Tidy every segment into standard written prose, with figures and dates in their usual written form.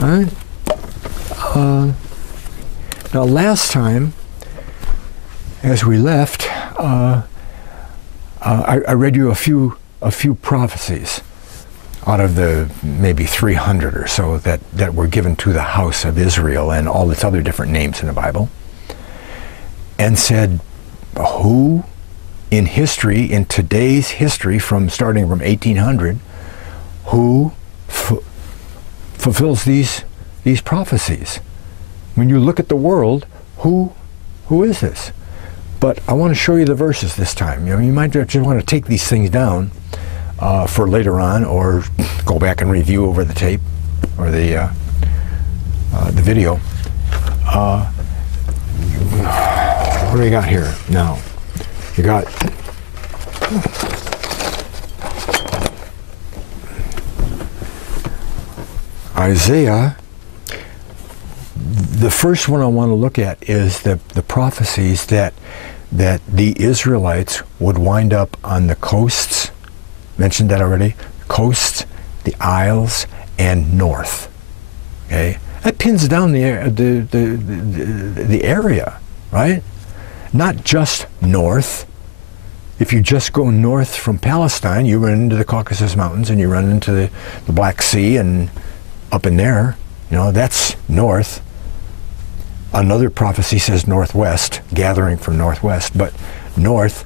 All right. Now, last time, as we left, I read you a few prophecies out of the maybe 300 or so that were given to the house of Israel and all its other different names in the Bible, and said, who in history, in today's history, starting from 1800, who fulfills these prophecies? When you look at the world, who is this? But I want to show you the verses this time. You might just want to take these things down for later on, or go back and review over the tape or the video. What do we got here now? You got Isaiah. The first one I want to look at is the prophecies that the Israelites would wind up on the coasts. Mentioned that already. Coasts, the isles, and north. Okay, that pins down the area, right? Not just north. If you just go north from Palestine, you run into the Caucasus Mountains and you run into the Black Sea and up in there. That's north. Another prophecy says northwest, gathering from northwest, but north,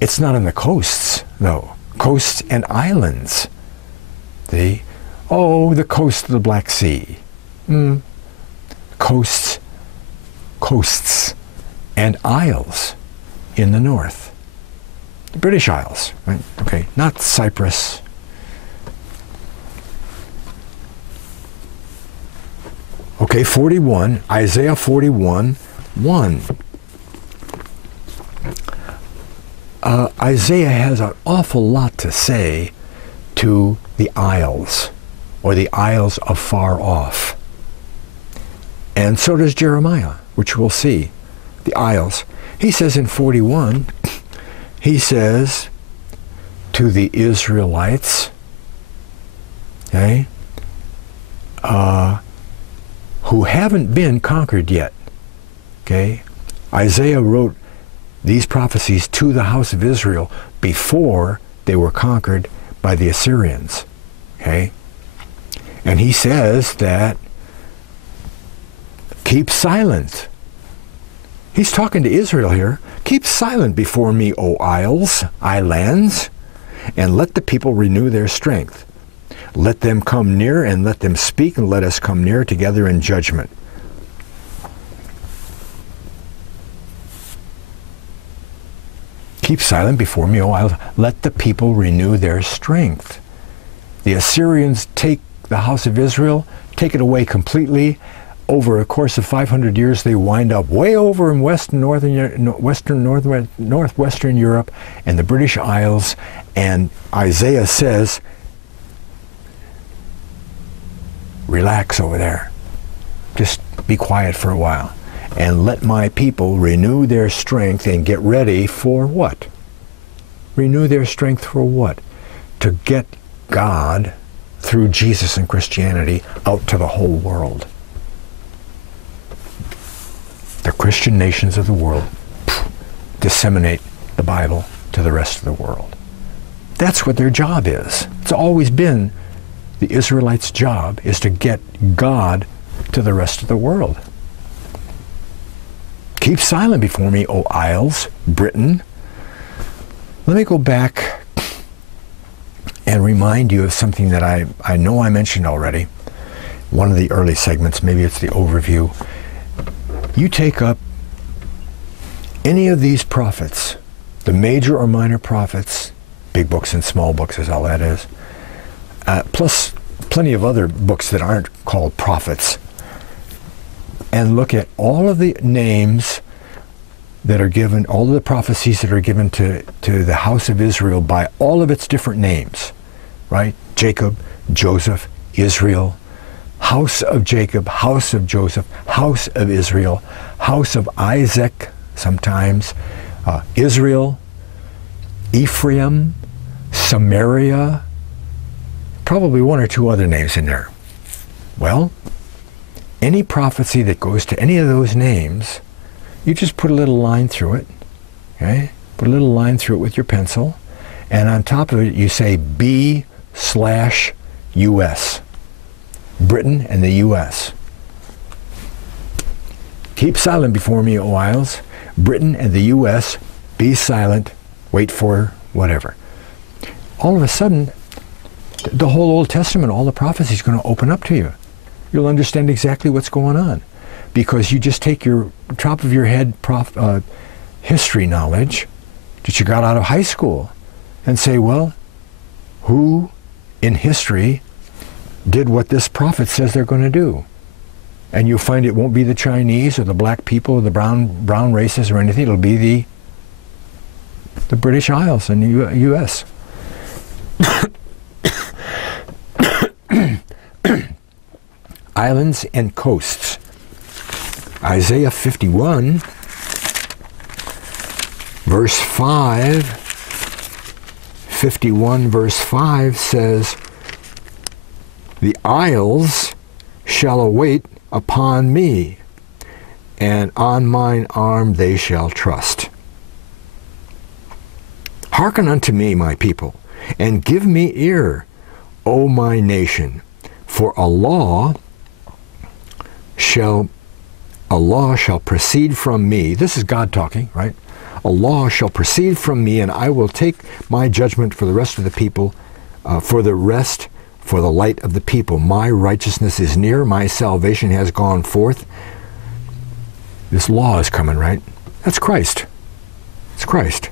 it's not on the coasts, though. Coasts and islands. The coast of the Black Sea. Coasts and isles in the north. The British Isles, right? Okay, not Cyprus. Okay, 41, Isaiah 41, 1. Isaiah has an awful lot to say to the isles, or the isles afar off. And so does Jeremiah, which we'll see. The isles. He says in 41, he says to the Israelites, okay, who haven't been conquered yet. Okay? Isaiah wrote these prophecies to the house of Israel before they were conquered by the Assyrians. Okay? And he says that keep silent. He's talking to Israel here. Keep silent before me, O isles, islands, and let the people renew their strength. Let them come near and let them speak, and let us come near together in judgment. Keep silent before me, O isles. Let the people renew their strength. The Assyrians take the house of Israel, take it away completely. Over a course of 500 years, they wind up way over in northwestern Europe and the British Isles. And Isaiah says, relax over there. Just be quiet for a while. And let my people renew their strength and get ready for what? Renew their strength for what? To get God, through Jesus and Christianity, out to the whole world. The Christian nations of the world disseminate the Bible to the rest of the world. That's what their job is. It's always been the Israelites' job, is to get God to the rest of the world. Keep silent before me, O isles, Britain. Let me go back and remind you of something that I know I mentioned already. One of the early segments, maybe it's the overview. You take up any of these prophets, the major or minor prophets, big books and small books is all that is, plus plenty of other books that aren't called prophets, and look at all of the names that are given, all of the prophecies that are given to the house of Israel by all of its different names, right? Jacob, Joseph, Israel, house of Jacob, house of Joseph, house of Israel, house of Isaac sometimes, Israel, Ephraim, Samaria, probably one or two other names in there. Well, any prophecy that goes to any of those names, you just put a little line through it, okay? Put a little line through it with your pencil, and on top of it you say B/US, Britain and the US. Keep silent before me, O isles. Britain and the US, be silent, wait for whatever. All of a sudden, the whole Old Testament, all the prophecy is going to open up to you. You'll understand exactly what's going on, because you just take your top of your head history knowledge that you got out of high school and say, well, who in history did what this prophet says they're going to do? And you'll find it won't be the Chinese or the black people or the brown races or anything. It'll be the British Isles and the U.S. Islands and coasts. Isaiah 51, verse 5, 51 verse 5 says, the isles shall await upon me, and on mine arm they shall trust. Hearken unto me, my people, and give me ear, O my nation, for a law shall proceed from me. This is God talking, right? A law shall proceed from me, and I will take my judgment for the rest of the people, for the light of the people. My righteousness is near, my salvation has gone forth. This law is coming, right? That's Christ. It's Christ.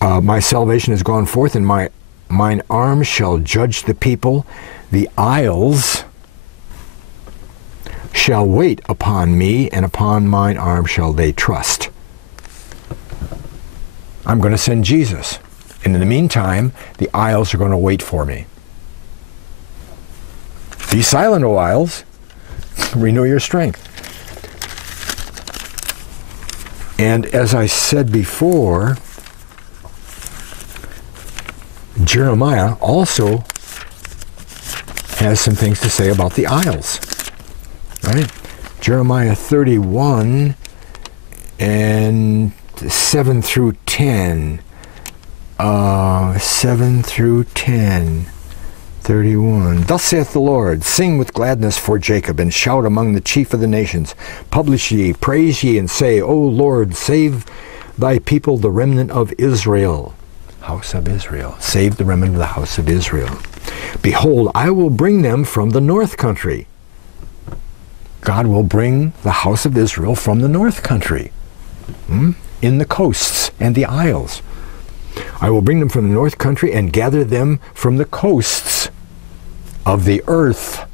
My salvation has gone forth, and mine arm shall judge the people. The isles shall wait upon me, and upon mine arm shall they trust. I'm going to send Jesus. And in the meantime, the isles are going to wait for me. Be silent, O isles. Renew your strength. And as I said before, Jeremiah also has some things to say about the isles. Right? Jeremiah 31 and 7 through 10. 7 through 10. 31. Thus saith the Lord, sing with gladness for Jacob, and shout among the chief of the nations. Publish ye, praise ye, and say, O Lord, save thy people, the remnant of Israel. House of Israel. Save the remnant of the house of Israel. Behold, I will bring them from the north country. God will bring the house of Israel from the north country, in the coasts and the isles. I will bring them from the north country and gather them from the coasts of the earth,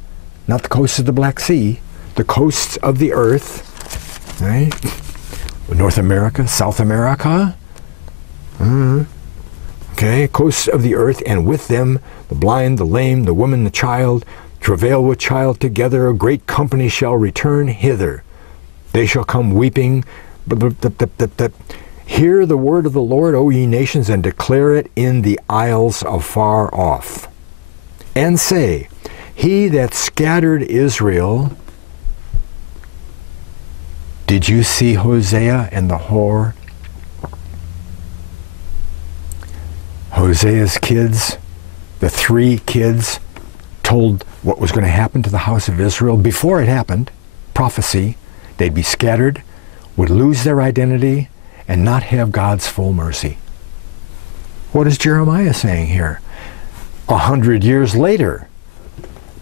not the coasts of the Black Sea, the coasts of the earth, right? North America, South America, okay, coasts of the earth, and with them the blind, the lame, the woman, the child, travail with child together, a great company shall return hither. They shall come weeping. Hear the word of the Lord, O ye nations, and declare it in the isles afar off. And say, he that scattered Israel, did you see Hosea and the whore? Hosea's kids, the 3 kids, told what was going to happen to the house of Israel before it happened. Prophecy. They'd be scattered, would lose their identity, and not have God's full mercy. What is Jeremiah saying here? 100 years later.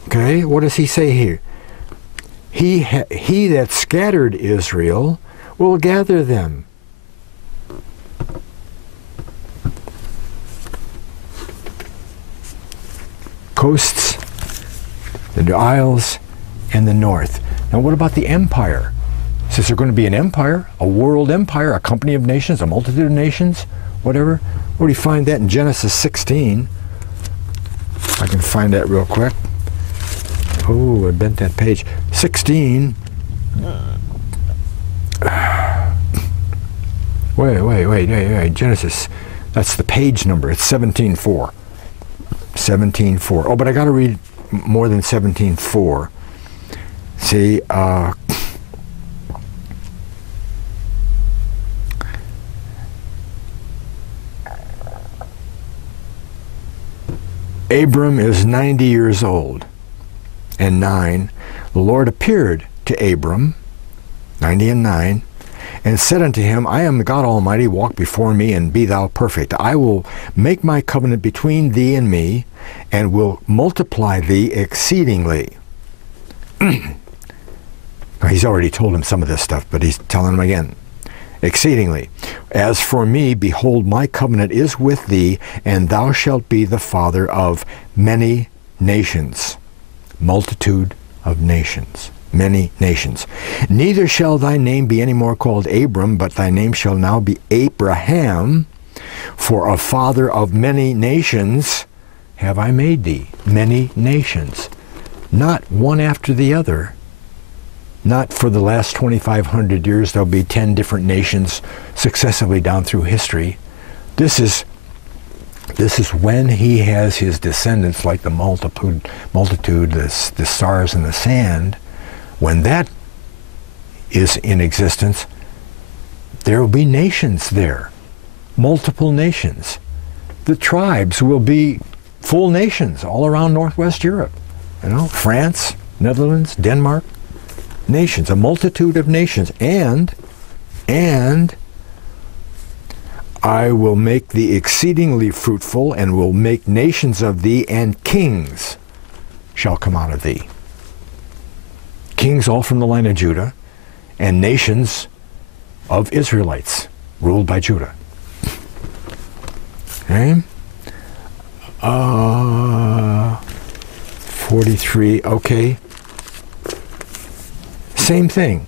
Okay, what does he say here? He that scattered Israel will gather them. Coasts, the isles, and the north. Now what about the empire? Is there going to be an empire, a world empire, a company of nations, a multitude of nations, whatever? Where do you find that in Genesis 16? I can find that real quick. Oh, I bent that page. 16. Wait. Genesis. That's the page number. It's 17:4. 17:4. Oh, but I got to read more than 17:4. See, Abram is 90 years old and 9. The Lord appeared to Abram, 90 and 9, and said unto him, I am God Almighty, walk before me, and be thou perfect. I will make my covenant between thee and me, and will multiply thee exceedingly. He's already told him some of this stuff, but he's telling him again. Exceedingly. As for me, behold, my covenant is with thee, and thou shalt be the father of many nations. Multitude of nations. Many nations. Neither shall thy name be any more called Abram, but thy name shall now be Abraham, for a father of many nations have I made thee. Many nations. Not one after the other. Not for the last 2,500 years there'll be 10 different nations successively down through history. This is when he has his descendants, like the multitude, the stars in the sand. When that is in existence, there will be nations there, multiple nations. The tribes will be full nations all around Northwest Europe. You know, France, Netherlands, Denmark, nations, a multitude of nations. And I will make thee exceedingly fruitful, and will make nations of thee, and kings shall come out of thee. Kings all from the line of Judah, and nations of Israelites ruled by Judah. Okay? 43, okay. Same thing.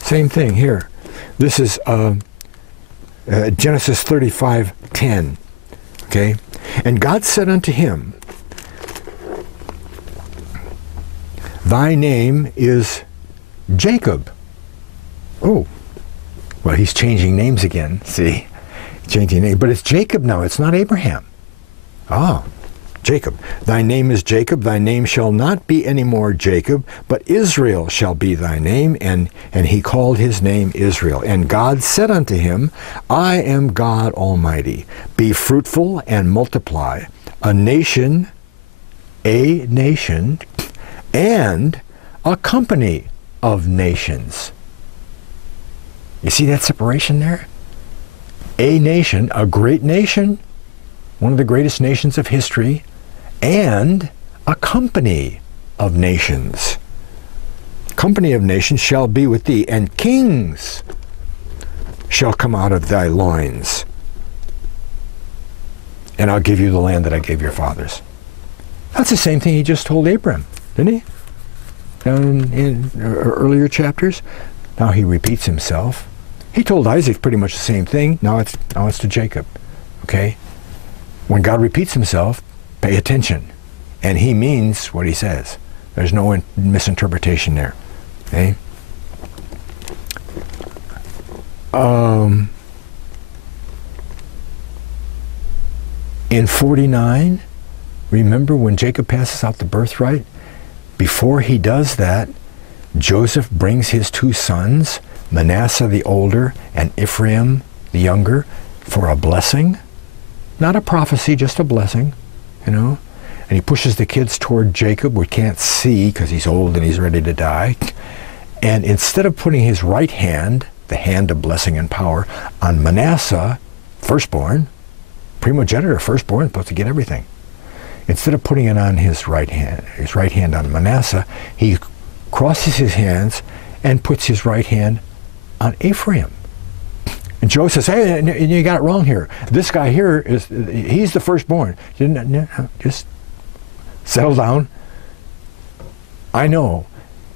Same thing here. This is Genesis 35:10. Okay? And God said unto him, thy name is Jacob. Oh, well, he's changing names again. See? Changing name. But it's Jacob now. It's not Abraham. Ah, Jacob. Thy name is Jacob. Thy name shall not be any more Jacob, but Israel shall be thy name. And he called his name Israel. And God said unto him, I am God Almighty. Be fruitful and multiply. A nation, and a company of nations. You see that separation there? A nation, a great nation, one of the greatest nations of history, and a company of nations. Company of nations shall be with thee, and kings shall come out of thy loins. And I'll give you the land that I gave your fathers. That's the same thing he just told Abram, didn't he? Down in earlier chapters. Now he repeats himself. He told Isaac pretty much the same thing. Now it's to Jacob. Okay? When God repeats himself, pay attention. And he means what he says. There's no misinterpretation there. Okay? In 49, remember when Jacob passes out the birthright? Before he does that, Joseph brings his two sons, Manasseh the older and Ephraim the younger, for a blessing. Not a prophecy, just a blessing, you know. And he pushes the kids toward Jacob, who can't see because he's old and he's ready to die. And instead of putting his right hand, the hand of blessing and power, on Manasseh, firstborn, primogenitor, firstborn, supposed to get everything. Instead of putting it on his right hand on Manasseh, he crosses his hands and puts his right hand on Ephraim. And Joe says, hey, you got it wrong here. This guy here, he's the firstborn. Just settle down. I know.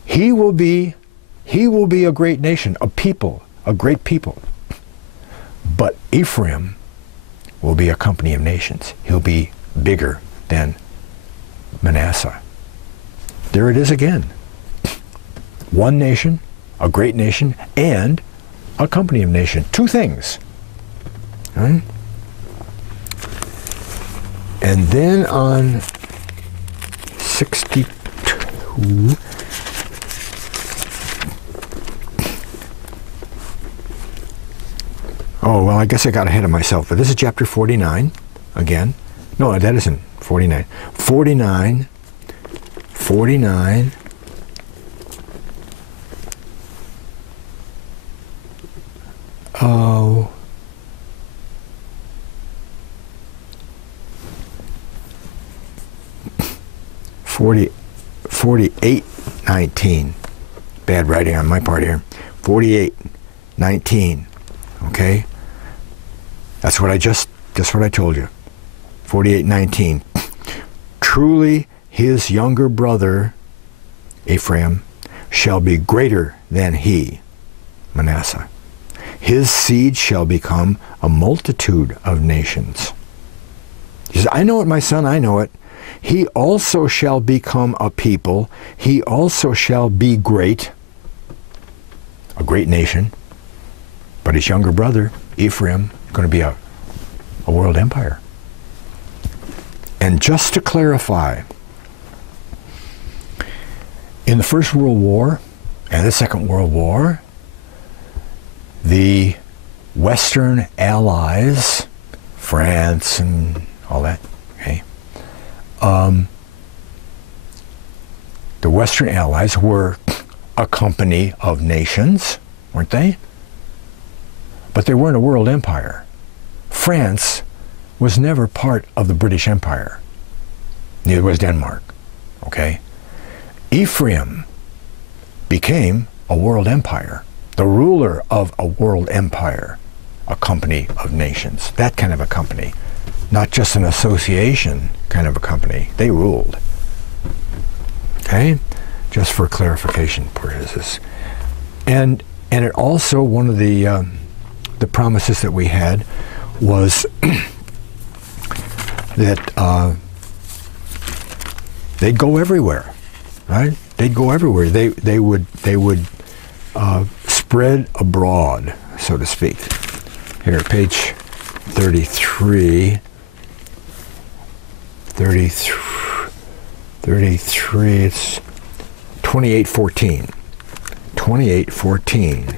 He will be a great nation, a people, a great people. But Ephraim will be a company of nations. He'll be bigger than Manasseh. There it is again. One nation, a great nation, and a company of nations. Two things. Right? And then on 62. Oh, well, I guess I got ahead of myself. But this is chapter 49, again. No, that isn't 49. 49. 49. Oh. 48:19. Bad writing on my part here. 48:19. Okay? That's what I told you. 48:19. Truly his younger brother, Ephraim, shall be greater than he, Manasseh. His seed shall become a multitude of nations. He says, I know it, my son, I know it. He also shall become a people. He also shall be great, a great nation. But his younger brother, Ephraim, is going to be a world empire. And just to clarify, in the First World War and the Second World War, the Western Allies, France and all that, okay, the Western Allies were a company of nations, weren't they? But they weren't a world empire. France was never part of the British Empire. Neither was Denmark, okay? Ephraim became a world empire, the ruler of a world empire, a company of nations, that kind of a company, not just an association kind of a company. They ruled. Okay? Just for clarification purposes. And it also, one of the promises that we had was that they'd go everywhere, right? They'd go everywhere. They would spread abroad, so to speak. Here, page 33. 33, it's 28:14. 28:14.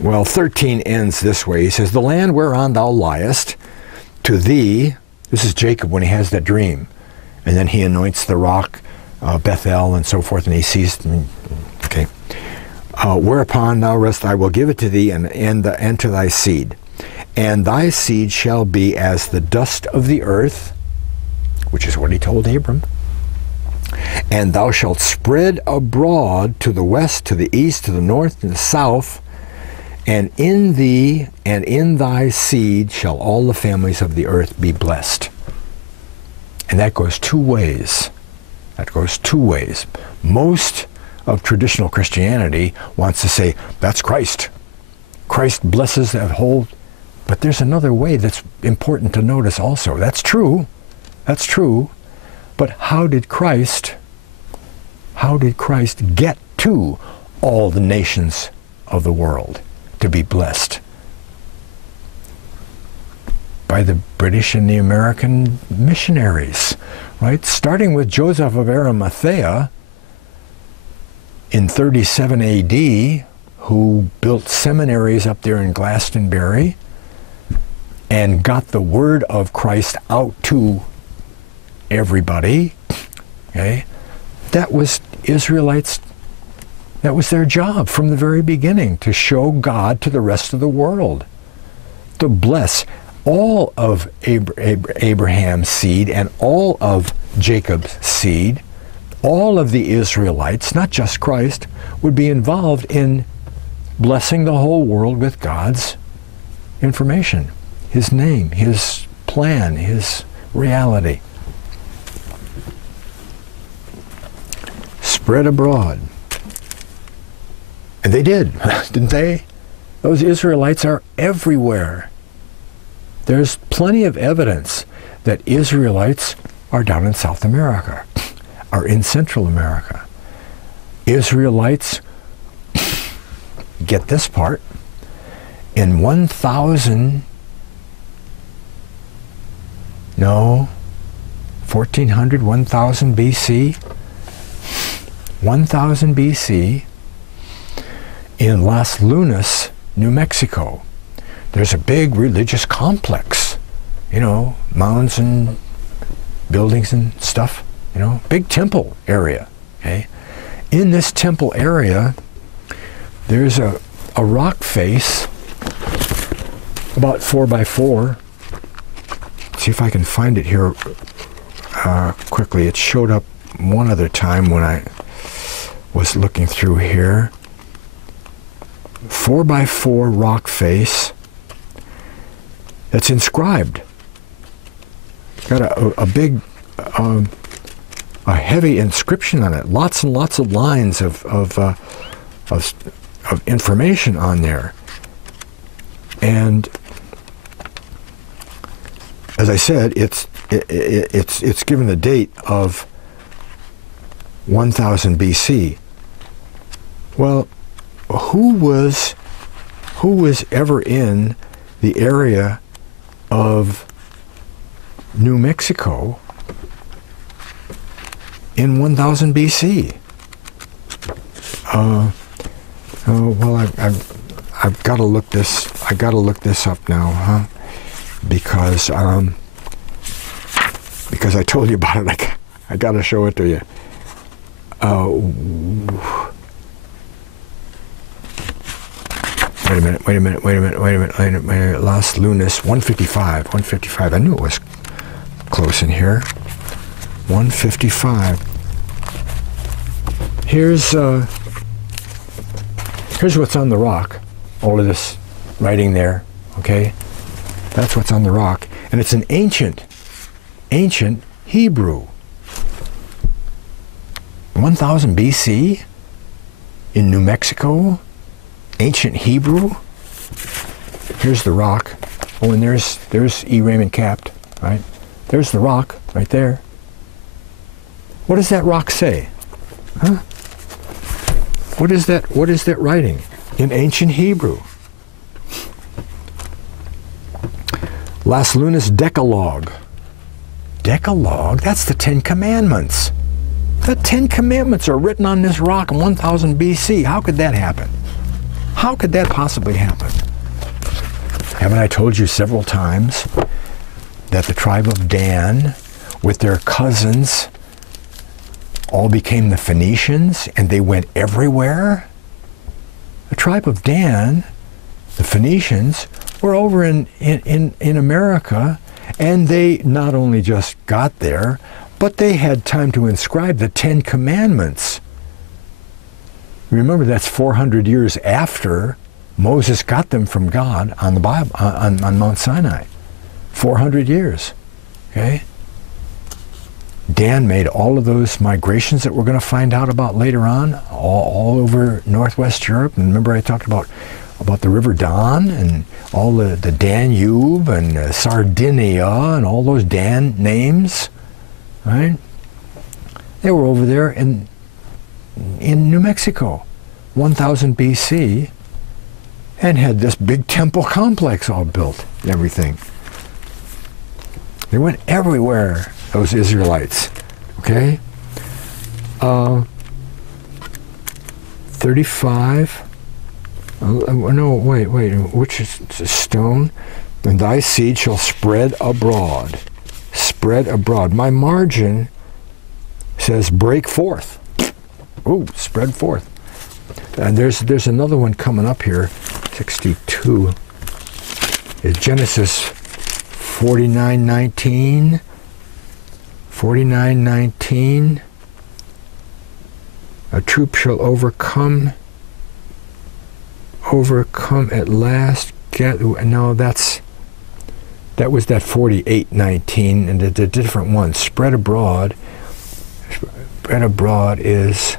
Well, 13 ends this way. He says, the land whereon thou liest, to thee, this is Jacob when he has that dream, and then he anoints the rock, Bethel, and so forth, and he sees, okay. Whereupon thou rest, I will give it to thee, and to thy seed. And thy seed shall be as the dust of the earth, which is what he told Abram. And thou shalt spread abroad to the west, to the east, to the north, and the south, and in thee and in thy seed shall all the families of the earth be blessed. And that goes two ways. That goes two ways. Most of traditional Christianity wants to say, that's Christ. Christ blesses that whole. But there's another way that's important to notice also. That's true. That's true. But how did Christ get to all the nations of the world to be blessed? By the British and the American missionaries, right? Starting with Joseph of Arimathea in 37 AD, who built seminaries up there in Glastonbury and got the word of Christ out to everybody, okay? That was Israelites, that was their job from the very beginning, to show God to the rest of the world, to bless all of Abraham's seed and all of Jacob's seed. All of the Israelites, not just Christ, would be involved in blessing the whole world with God's information, His name, His plan, His reality. Spread abroad. And they did, didn't they? Those Israelites are everywhere. There's plenty of evidence that Israelites are down in South America, are in Central America. Israelites, get this part, in 1000, no, 1400, 1000 BC. 1000 BC in Las Lunas, New Mexico. There's a big religious complex, you know, mounds and buildings and stuff, you know, big temple area, okay? In this temple area, there's a rock face about 4x4. See if I can find it here quickly. It showed up one other time when I was looking through here. 4x4 rock face that's inscribed. Got a big, a heavy inscription on it. Lots and lots of lines of information on there. And as I said, it's given the date of 1000 BC. Well, who was ever in the area of New Mexico in 1000 BC? Well, I've got to look this. I got to look this up now, huh? Because I told you about it. I got to show it to you. Wait a minute. Las Lunas, 155. I knew it was close in here. 155. Here's what's on the rock. All of this writing there, okay? That's what's on the rock. And it's an ancient Hebrew. 1000 BC in New Mexico, ancient Hebrew. Here's the rock. Oh, and there's E. Raymond Capt, right? There's the rock right there. What does that rock say? Huh? What is that writing in ancient Hebrew? Las Lunas Decalogue. Decalogue? That's the 10 Commandments. The 10 Commandments are written on this rock in 1000 BC. How could that happen? How could that possibly happen? Haven't I told you several times that the tribe of Dan, with their cousins, all became the Phoenicians, and they went everywhere? The tribe of Dan, the Phoenicians, were over in America, and they not only just got there, but they had time to inscribe the 10 Commandments. Remember, that's 400 years after Moses got them from God on the Bible, on Mount Sinai. 400 years, okay? Dan made all of those migrations that we're going to find out about later on, all over Northwest Europe. And remember I talked about the River Don and all the Danube and Sardinia and all those Dan names, right? They were over there in New Mexico, 1000 BC, and had this big temple complex all built and everything. They went everywhere, those Israelites, okay? 35, no, wait, which is stone? And thy seed shall spread abroad. Spread abroad. My margin says break forth. Ooh, spread forth. And there's another one coming up here, 62. It's Genesis 49:19. 49:19. A troop shall overcome at last. No, that was that 48:19, and the different one. Spread abroad. Spread abroad is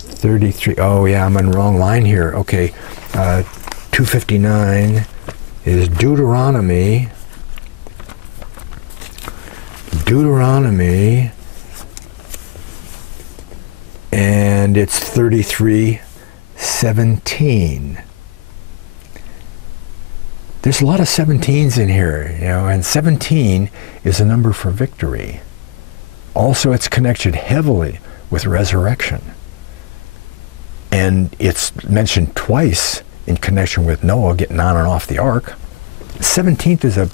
33. Oh yeah, I'm on the wrong line here. Okay, 259 is Deuteronomy. And it's 33:17. There's a lot of 17s in here, you know, and 17 is a number for victory. Also, it's connected heavily with resurrection. And it's mentioned twice in connection with Noah getting on and off the ark. 17th is a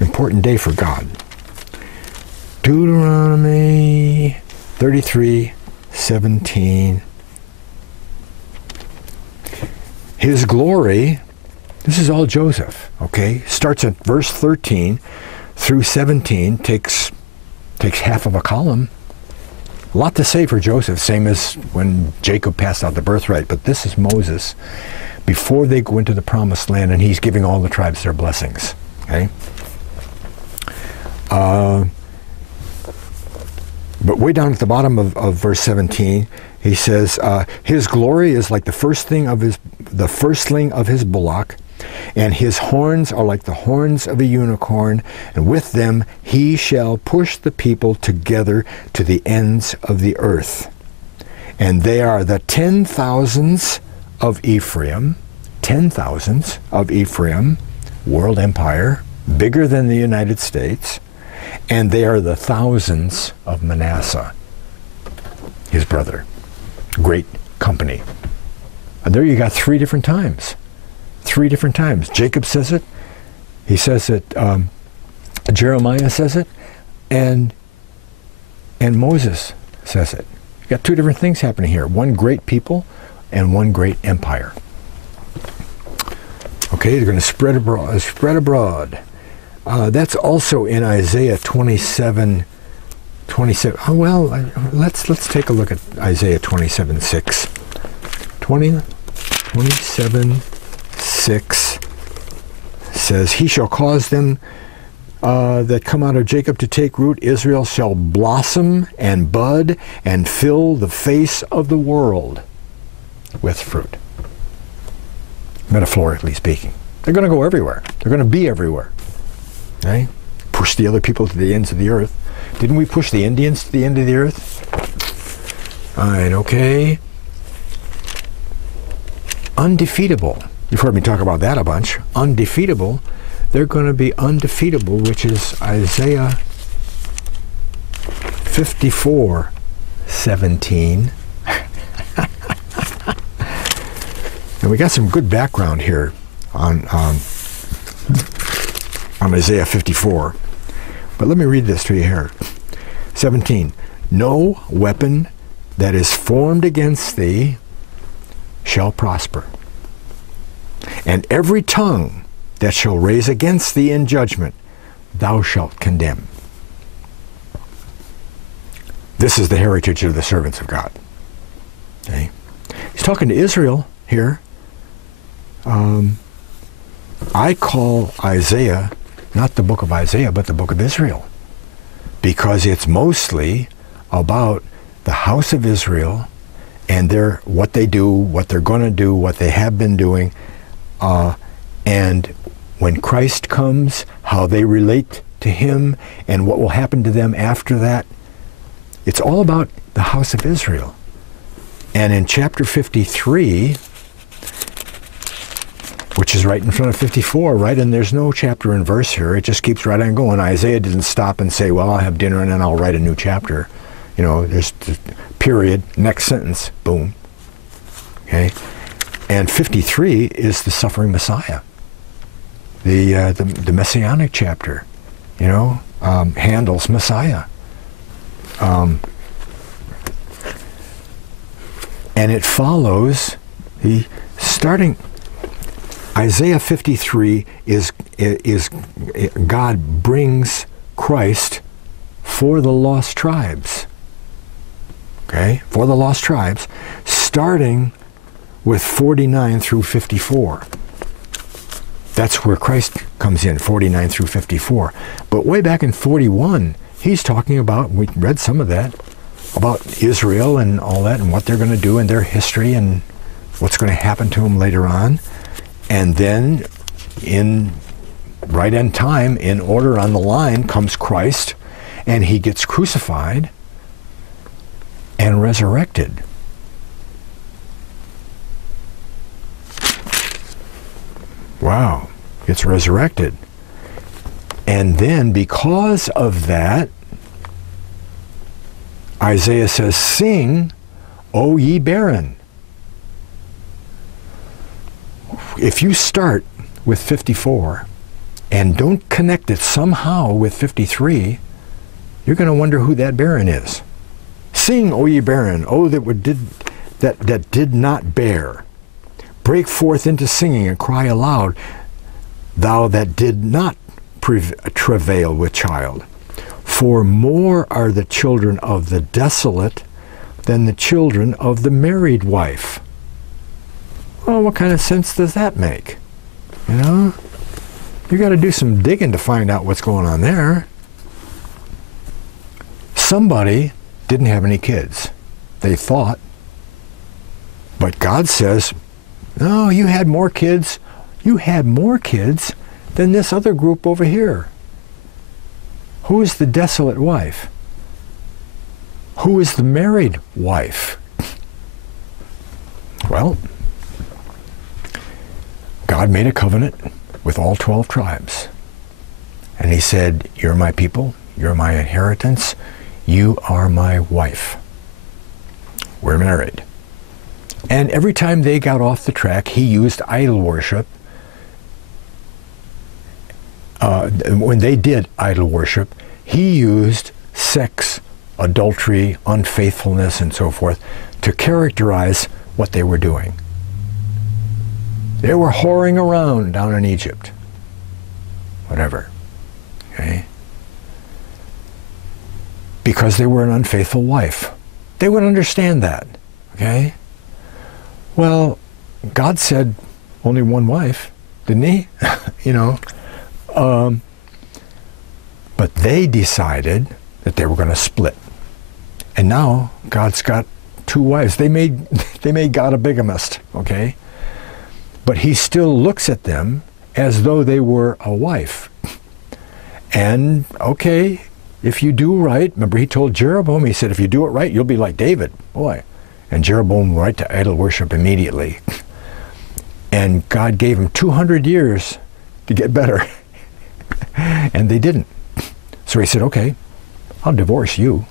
important day for God. Deuteronomy 33:17. His glory, this is all Joseph, okay? Starts at verse 13 through 17, takes half of a column. A lot to say for Joseph, same as when Jacob passed out the birthright, but this is Moses before they go into the promised land, and he's giving all the tribes their blessings, okay? But way down at the bottom of verse 17, he says, his glory is like the firstling of his bullock, and his horns are like the horns of a unicorn, and with them he shall push the people together to the ends of the earth. And they are the 10,000s of Ephraim, 10,000s of Ephraim, world empire, bigger than the United States, and they are the thousands of Manasseh, his brother. Great company. And there you got three different times. Three different times. Jacob says it. He says it. Jeremiah says it. And Moses says it. You got two different things happening here. One great people and one great empire. Okay, they're going to spread abroad. Spread abroad. That's also in Isaiah 27. Oh, well, let's take a look at Isaiah 27:6. 27:6 says, he shall cause them that come out of Jacob to take root. Israel shall blossom and bud and fill the face of the world with fruit. Metaphorically speaking. They're going to go everywhere. They're going to be everywhere. Okay? Push the other people to the ends of the earth. Didn't we push the Indians to the end of the earth? All right, okay. Undefeatable. You've heard me talk about that a bunch. Undefeatable. They're going to be undefeatable, which is Isaiah 54:17. And we got some good background here on Isaiah 54. But let me read this to you here. 17. No weapon that is formed against thee shall prosper. And every tongue that shall raise against thee in judgment, thou shalt condemn. This is the heritage of the servants of God. Okay? He's talking to Israel here. I call Isaiah not the book of Isaiah, but the book of Israel, because it's mostly about the house of Israel and what they do, what they're going to do, what they have been doing, and when Christ comes, how they relate to him and what will happen to them after that. It's all about the house of Israel. And in chapter 53, which is right in front of 54, right? And there's no chapter and verse here. It just keeps right on going. Isaiah didn't stop and say, well, I'll have dinner and then I'll write a new chapter. You know, there's period, next sentence, boom. Okay? And 53 is the suffering Messiah. The Messianic chapter, you know, Handel's Messiah. And it follows starting Isaiah 53 is God brings Christ for the lost tribes. Okay? For the lost tribes, starting with 49 through 54. That's where Christ comes in, 49 through 54. But way back in 41, he's talking about, we read some of that, about Israel and all that and what they're going to do in their history and what's going to happen to them later on. And then in right end time, in order on the line, comes Christ, and he gets crucified and resurrected. Wow. Gets resurrected. And then because of that, Isaiah says, sing, O ye barren. If you start with 54 and don't connect it somehow with 53, you're going to wonder who that barren is. Sing, O ye barren, O that did not bear. Break forth into singing and cry aloud, thou that did not travail with child. For more are the children of the desolate than the children of the married wife. Well, what kind of sense does that make? You know? You got to do some digging to find out what's going on there. Somebody didn't have any kids, they thought. But God says, no, you had more kids. You had more kids than this other group over here. Who is the desolate wife? Who is the married wife? Well, God made a covenant with all 12 tribes. And he said, you're my people, you're my inheritance, you are my wife. We're married. And every time they got off the track, he used idol worship. When they did idol worship, he used sex, adultery, unfaithfulness, and so forth to characterize what they were doing. They were whoring around down in Egypt. Whatever. Okay? Because they were an unfaithful wife. They would understand that. Okay? Well, God said only one wife, didn't he? You know. But they decided that they were going to split. And now God's got two wives. They made God a bigamist, okay? But he still looks at them as though they were a wife. And, okay, if you do right, remember he told Jeroboam, he said, if you do it right, you'll be like David. Boy. And Jeroboam went right to idol worship immediately. And God gave him 200 years to get better. And they didn't. So he said, okay, I'll divorce you.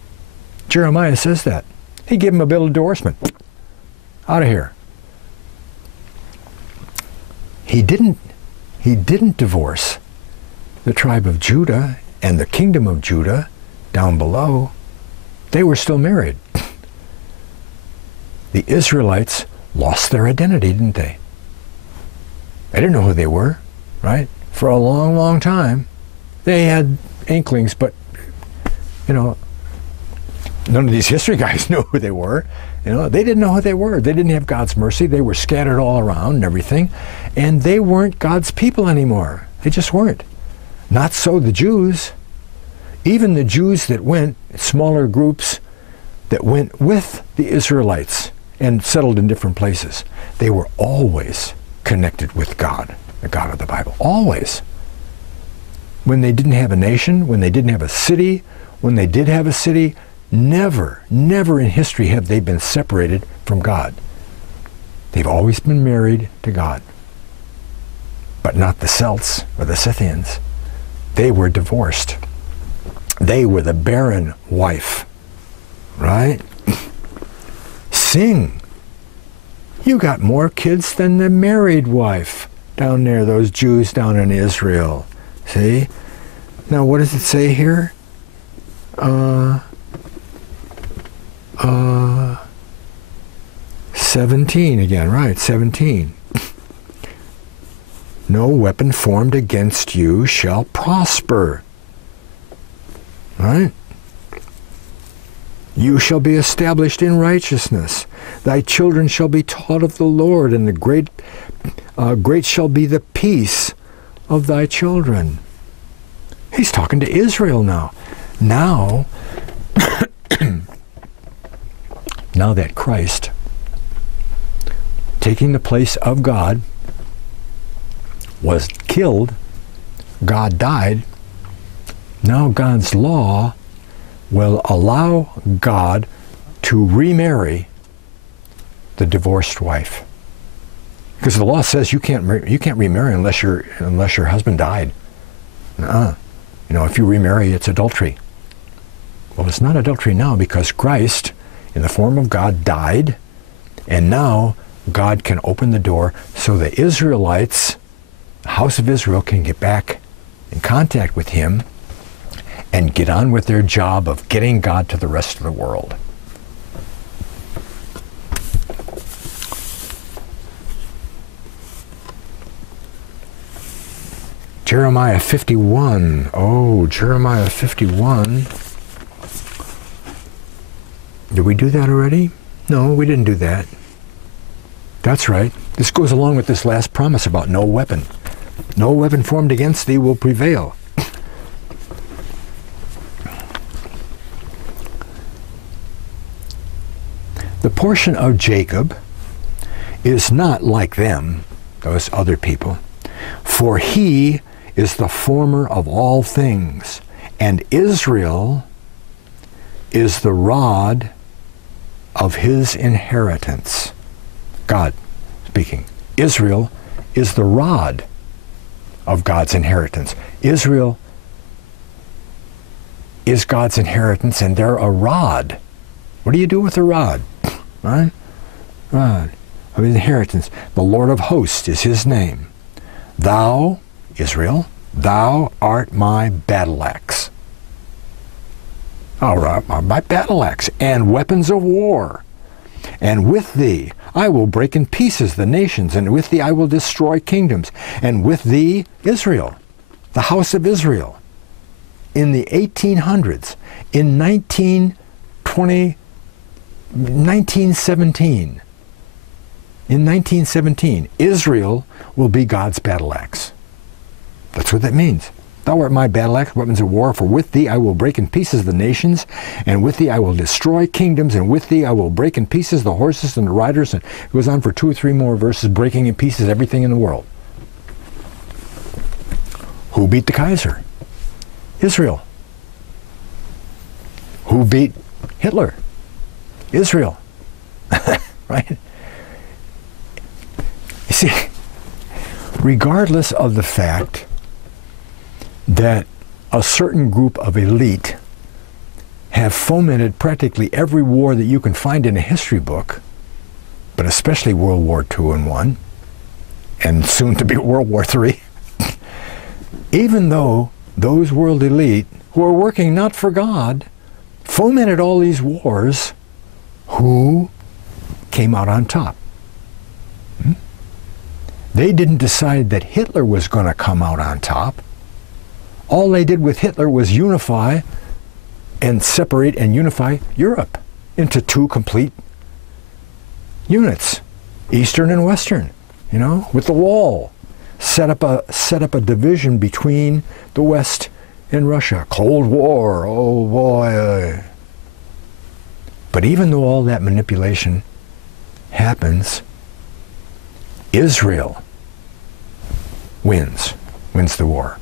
Jeremiah says that. He gave him a bill of divorcement. Out of here. He didn't divorce the tribe of Judah and the kingdom of Judah down below. They were still married. The Israelites lost their identity, didn't they? They didn't know who they were, right? For a long, long time. They had inklings, but, you know, none of these history guys knew who they were. You know, they didn't know who they were. They didn't have God's mercy. They were scattered all around and everything. And they weren't God's people anymore. They just weren't. Not so the Jews. Even the Jews that went, smaller groups that went with the Israelites and settled in different places, they were always connected with God, the God of the Bible. Always. When they didn't have a nation, when they didn't have a city, when they did have a city, never, never in history have they been separated from God. They've always been married to God. But not the Celts or the Scythians. They were divorced. They were the barren wife. Right? Sing. You got more kids than the married wife down there, those Jews down in Israel. See? Now what does it say here? 17 again, right, 17. No weapon formed against you shall prosper. Right? You shall be established in righteousness. Thy children shall be taught of the Lord, and the great shall be the peace of thy children. He's talking to Israel now. Now, now that Christ, taking the place of God, was killed, God died, now God's law will allow God to remarry the divorced wife. Because the law says you can't remarry unless your husband died. You know, if you remarry, it's adultery. Well, it's not adultery now because Christ, in the form of God, died, and now God can open the door so the Israelites, the house of Israel, can get back in contact with him and get on with their job of getting God to the rest of the world. Jeremiah 51. Oh, Jeremiah 51. Did we do that already? No, we didn't do that. That's right. This goes along with this last promise about no weapon. No weapon formed against thee will prevail. The portion of Jacob is not like them, those other people, for he is the former of all things, and Israel is the rod of his inheritance. God speaking. Israel is the rod of God's inheritance. Israel is God's inheritance, and they're a rod. What do you do with a rod? Right? Rod of his inheritance. The Lord of hosts is his name. Thou, Israel, thou art my battle axe. My battle axe and weapons of war. And with thee I will break in pieces the nations, and with thee I will destroy kingdoms. And with thee, Israel, the house of Israel. In the 1800s, in 1917, Israel will be God's battle axe. That's what that means. Thou art my battle axe, weapons of war, for with thee I will break in pieces the nations, and with thee I will destroy kingdoms, and with thee I will break in pieces the horses and the riders. And it goes on for 2 or 3 more verses, breaking in pieces everything in the world. Who beat the Kaiser? Israel. Who beat Hitler? Israel. Right? You see, regardless of the fact that a certain group of elite have fomented practically every war that you can find in a history book, but especially World War II and I, and soon to be World War III, even though those world elite who are working not for God fomented all these wars, who came out on top? They didn't decide that Hitler was going to come out on top. All they did with Hitler was unify and separate and unify Europe into 2 complete units, Eastern and Western, you know, with the wall. Set up a division between the West and Russia. Cold War, oh boy. But even though all that manipulation happens, Israel wins the war.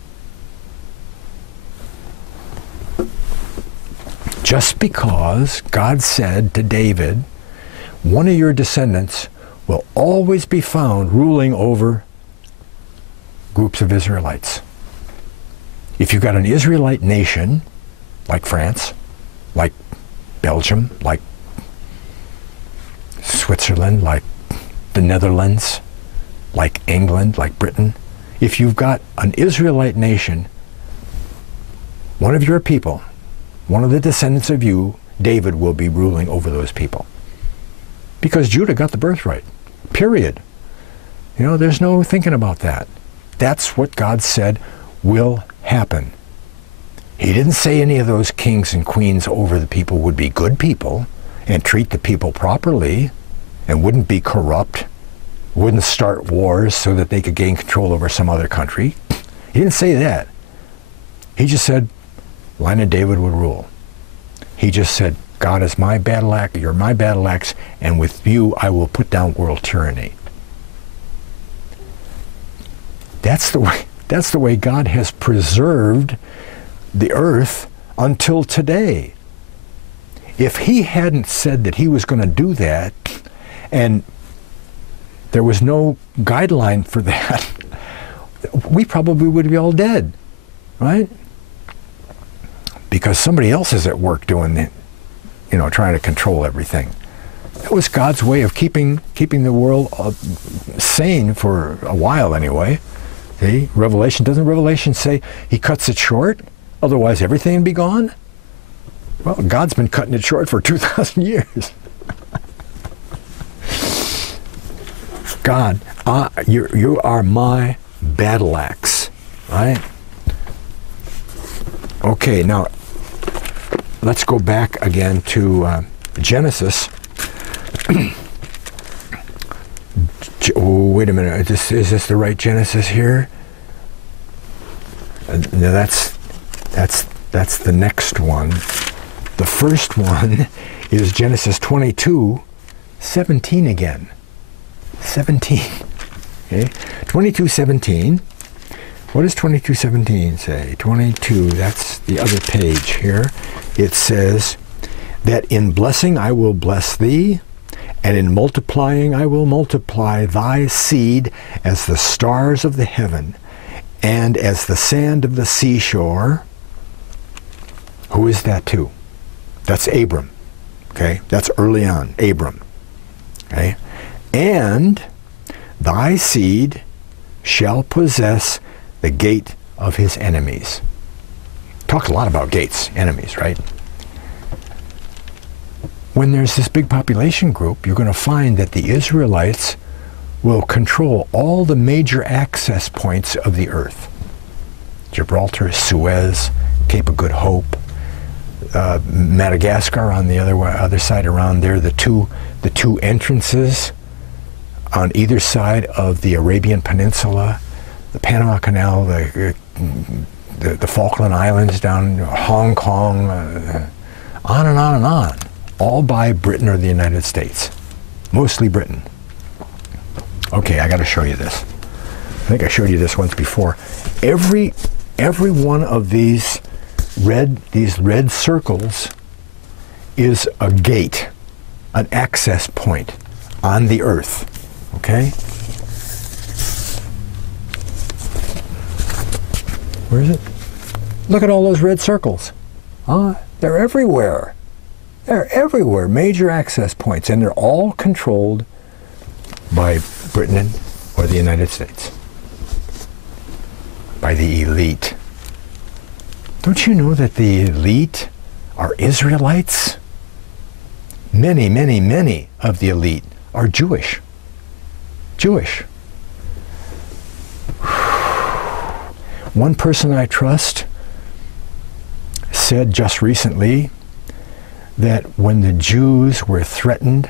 Just because God said to David, one of your descendants will always be found ruling over groups of Israelites. If you've got an Israelite nation, like France, like Belgium, like Switzerland, like the Netherlands, like England, like Britain, if you've got an Israelite nation, one of your people, one of the descendants of you, David, will be ruling over those people. Because Judah got the birthright. Period. You know, there's no thinking about that. That's what God said will happen. He didn't say any of those kings and queens over the people would be good people and treat the people properly and wouldn't be corrupt, wouldn't start wars so that they could gain control over some other country. He didn't say that. He just said, line of David would rule. He just said, God is my battle axe, you're my battle axe, and with you I will put down world tyranny. That's the way God has preserved the earth until today. If he hadn't said that he was going to do that and there was no guideline for that, we probably would be all dead, right? Because somebody else is at work doing it, trying to control everything. That was God's way of keeping the world sane for a while anyway. See, doesn't Revelation say he cuts it short? Otherwise everything would be gone? Well, God's been cutting it short for 2,000 years. God, you are my battle axe, right? Okay, now let's go back again to Genesis. Oh, wait a minute. Is this the right Genesis here? No, that's the next one. The first one is Genesis 22:17 again. 17. Okay, 22:17. What does 22:17 say? 22. That's the other page here. It says that in blessing I will bless thee, and in multiplying I will multiply thy seed as the stars of the heaven, and as the sand of the seashore. Who is that to? That's Abram. Okay, that's early on, Abram. Okay, and thy seed shall possess the gate of his enemies. Talk a lot about gates, enemies, right? When there's this big population group, you're going to find that the Israelites will control all the major access points of the earth. Gibraltar, Suez, Cape of Good Hope, Madagascar on the other side around there, the two entrances on either side of the Arabian Peninsula, the Panama Canal, the Falkland Islands down Hong Kong, on and on and on, all by Britain or the United States, mostly Britain. Okay, I got to show you this. I think I showed you this once before. Every one of these red circles is a gate, an access point on the earth. Okay? Where is it? Look at all those red circles. They're everywhere. They're everywhere, major access points, and they're all controlled by Britain or the United States, by the elite. Don't you know that the elite are Israelites? Many, many, many of the elite are Jewish. Jewish. One person I trust said just recently that when the Jews were threatened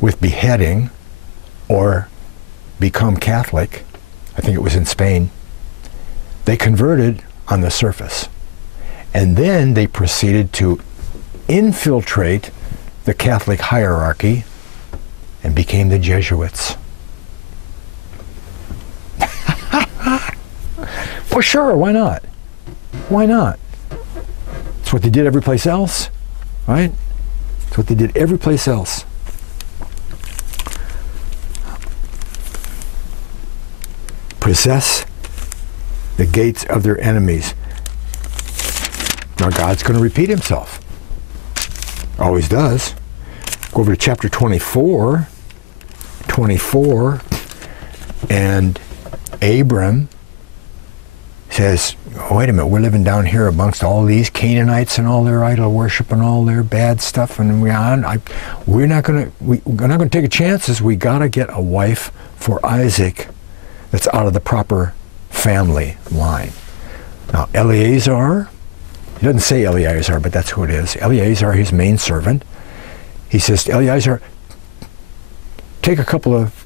with beheading or become Catholic, I think it was in Spain, they converted on the surface. And then they proceeded to infiltrate the Catholic hierarchy and became the Jesuits. Well, sure, why not? Why not? It's what they did every place else, right? It's what they did every place else. Possess the gates of their enemies. Now God's going to repeat himself. Always does. Go over to chapter 24. 24. And Abram says, oh, wait a minute, we're living down here amongst all these Canaanites and all their idol worship and all their bad stuff, and we're not going to take a chance. We got to get a wife for Isaac that's out of the proper family line. Now Eleazar, he doesn't say Eleazar, but that's who it is. Eleazar, his main servant. He says to Eleazar, take a couple of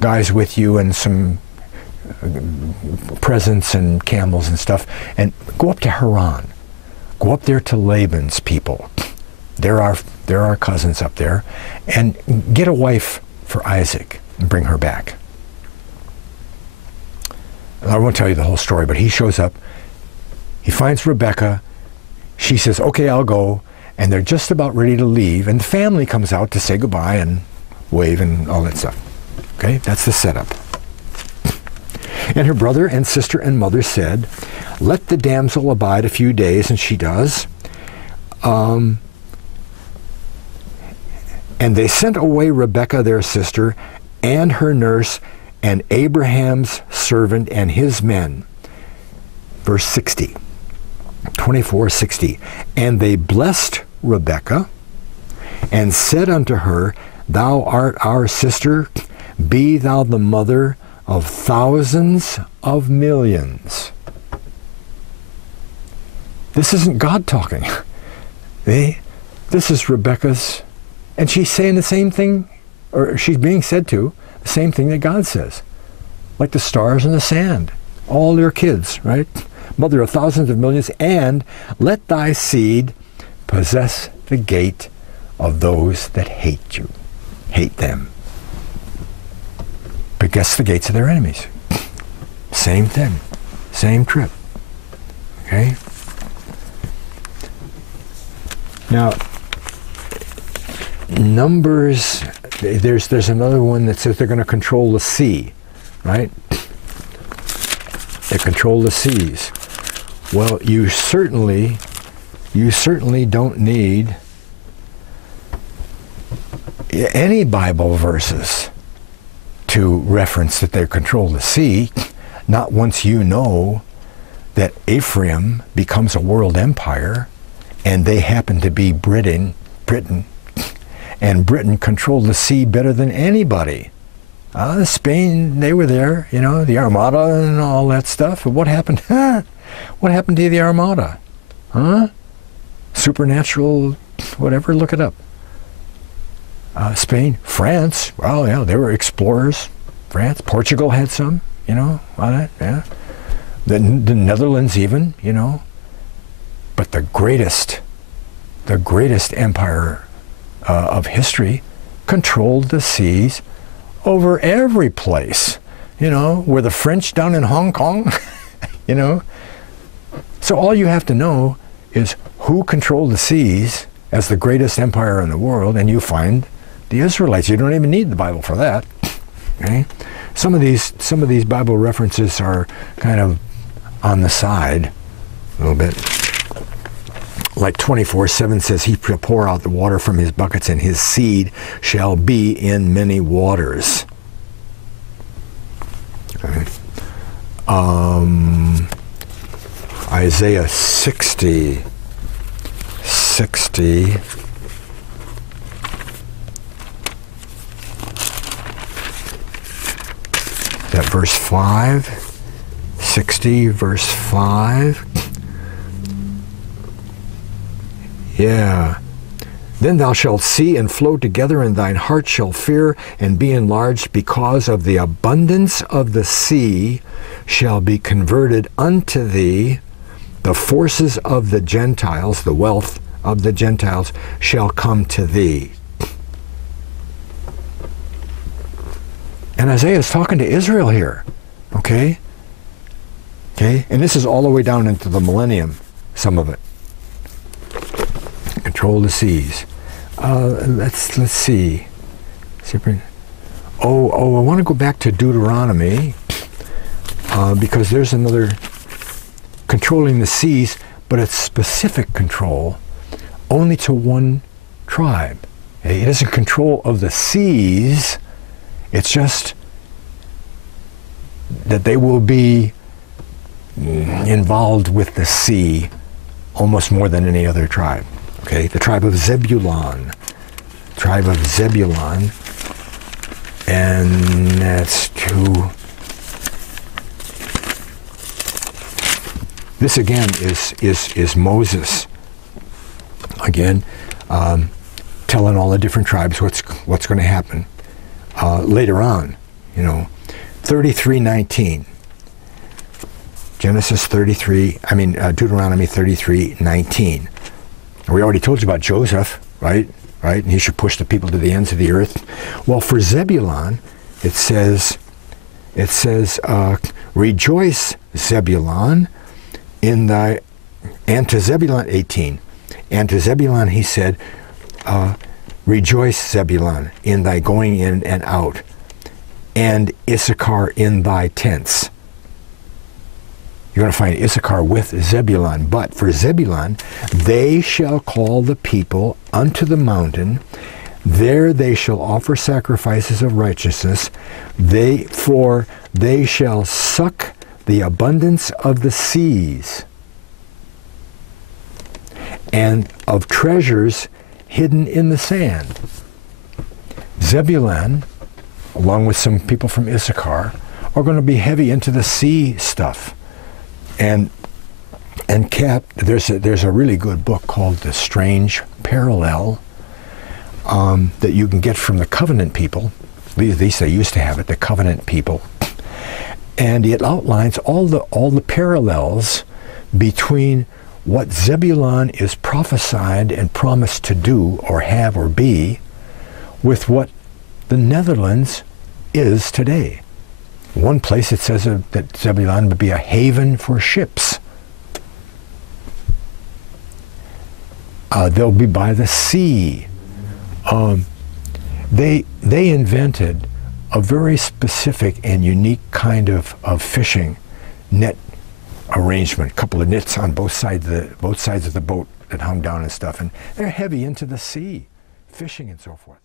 guys with you and some presents and camels and stuff, and go up to Haran. Go up there to Laban's people. There are cousins up there, and get a wife for Isaac and bring her back. I won't tell you the whole story, but he shows up. He finds Rebecca. She says, okay, I'll go. And they're just about ready to leave. And the family comes out to say goodbye and wave and all that stuff. Okay, that's the setup. And her brother and sister and mother said, let the damsel abide a few days, and she does. And they sent away Rebekah their sister and her nurse and Abraham's servant and his men. Verse 60, 24:60. And they blessed Rebekah and said unto her, thou art our sister, be thou the mother of thousands of millions. This isn't God talking. This is Rebekah's, and she's saying the same thing, or she's being said to, the same thing that God says. Like the stars in the sand. All their kids, right? Mother of thousands of millions, and let thy seed possess the gate of those that hate you. Hate them. But guess the gates of their enemies. Same thing. Same trip. Okay? Now, Numbers, there's another one that says they're going to control the sea, right? They control the seas. Well, you certainly don't need any Bible verses to reference that they control the sea, not once you know that Ephraim becomes a world empire and they happen to be Britain, and Britain controlled the sea better than anybody. Spain, they were there, you know, the Armada and all that stuff. What happened? What happened to the Armada? Huh? Supernatural, whatever, look it up. Spain, France, well, yeah, they were explorers. France, Portugal had some, you know, on it, yeah. The Netherlands even, you know. But the greatest empire of history controlled the seas over every place, you know, were the French down in Hong Kong, you know. So all you have to know is who controlled the seas as the greatest empire in the world, and you find the Israelites. You don't even need the Bible for that. Okay? Some of these Bible references are kind of on the side a little bit. Like 24:7 says, he shall pour out the water from his buckets, and his seed shall be in many waters. Okay. Isaiah 60. Is that verse 5? 60, verse 5. Yeah. Then thou shalt see and flow together, and thine heart shall fear and be enlarged, because of the abundance of the sea shall be converted unto thee. The forces of the Gentiles, the wealth of the Gentiles, shall come to thee. And Isaiah is talking to Israel here, okay? Okay, and this is all the way down into the millennium, some of it. Control the seas. Let's see. Oh, I want to go back to Deuteronomy because there's another controlling the seas, but it's specific control only to one tribe. It isn't control of the seas. It's just that they will be involved with the sea almost more than any other tribe. Okay, the tribe of Zebulun. Tribe of Zebulun. And that's to... This again is Moses. Again, telling all the different tribes what's going to happen later on. You know, 33:19. Genesis 33. Deuteronomy 33:19. We already told you about Joseph, right? Right, and he should push the people to the ends of the earth. Well, for Zebulun, it says, rejoice, Zebulun, in thy, and to Zebulun 18, and to Zebulun he said, Rejoice, Zebulun, in thy going in and out, and Issachar in thy tents. You're going to find Issachar with Zebulun. But for Zebulun, they shall call the people unto the mountain. There they shall offer sacrifices of righteousness. For they shall suck the abundance of the seas, and of treasures hidden in the sand. Zebulun, along with some people from Issachar, are going to be heavy into the sea stuff. And there's a really good book called The Strange Parallel that you can get from the Covenant people. At least they used to have it, the Covenant people. And it outlines all the parallels between what Zebulun is prophesied and promised to do or have or be with what the Netherlands is today. One place it says that Zebulun would be a haven for ships. They'll be by the sea. They invented a very specific and unique kind of fishing net arrangement. A couple of nets on both sides of the boat that hung down and stuff, and they're heavy into the sea, fishing and so forth.